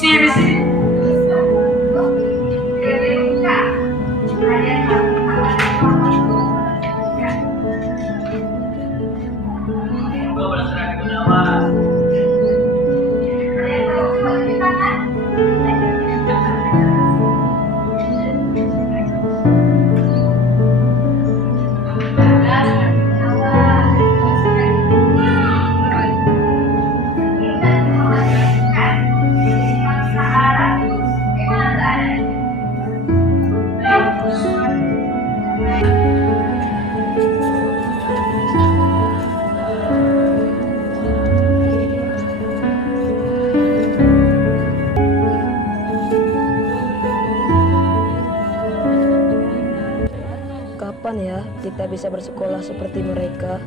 misi. Kapan ya kita bisa bersekolah seperti mereka?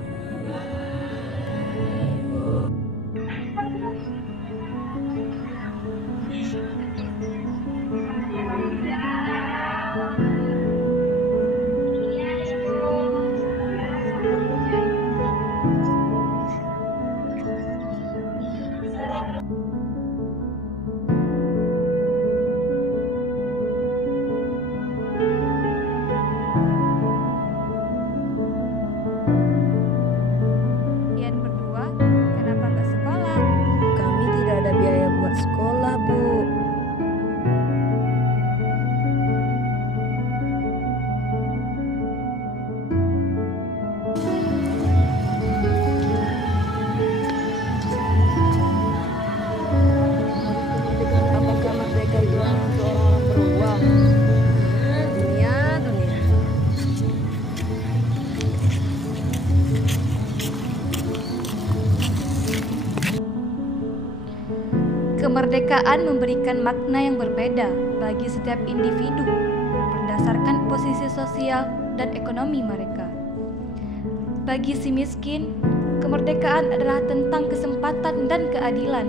Kalian berdua, kenapa nggak sekolah? Kami tidak ada biaya buat sekolah, Bu. Apakah merdeka itu hanya untuk orang-orang beruang? Dunia. Kemerdekaan memberikan makna yang berbeda bagi setiap individu berdasarkan posisi sosial dan ekonomi mereka. Bagi si miskin, kemerdekaan adalah tentang kesempatan dan keadilan.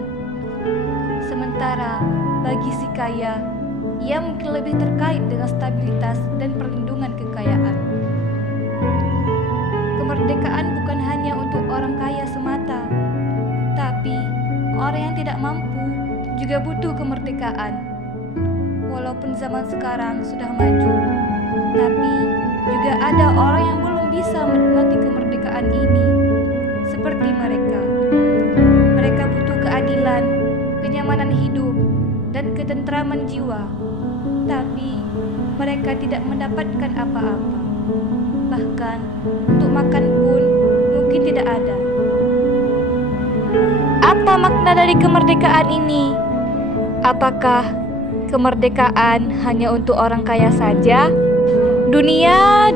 Sementara bagi si kaya, ia mungkin lebih terkait dengan stabilitas dan perlindungan kekayaan. Kemerdekaan bukan hanya untuk orang kaya semata, tapi orang yang tidak mampu juga butuh kemerdekaan. Walaupun zaman sekarang sudah maju, tapi juga ada orang yang belum bisa menikmati kemerdekaan ini. Seperti mereka. Mereka butuh keadilan, kenyamanan hidup, dan ketentraman jiwa. Tapi mereka tidak mendapatkan apa-apa. Bahkan untuk makan pun mungkin tidak ada. Apa makna dari kemerdekaan ini? Apakah kemerdekaan hanya untuk orang kaya saja? Dunia.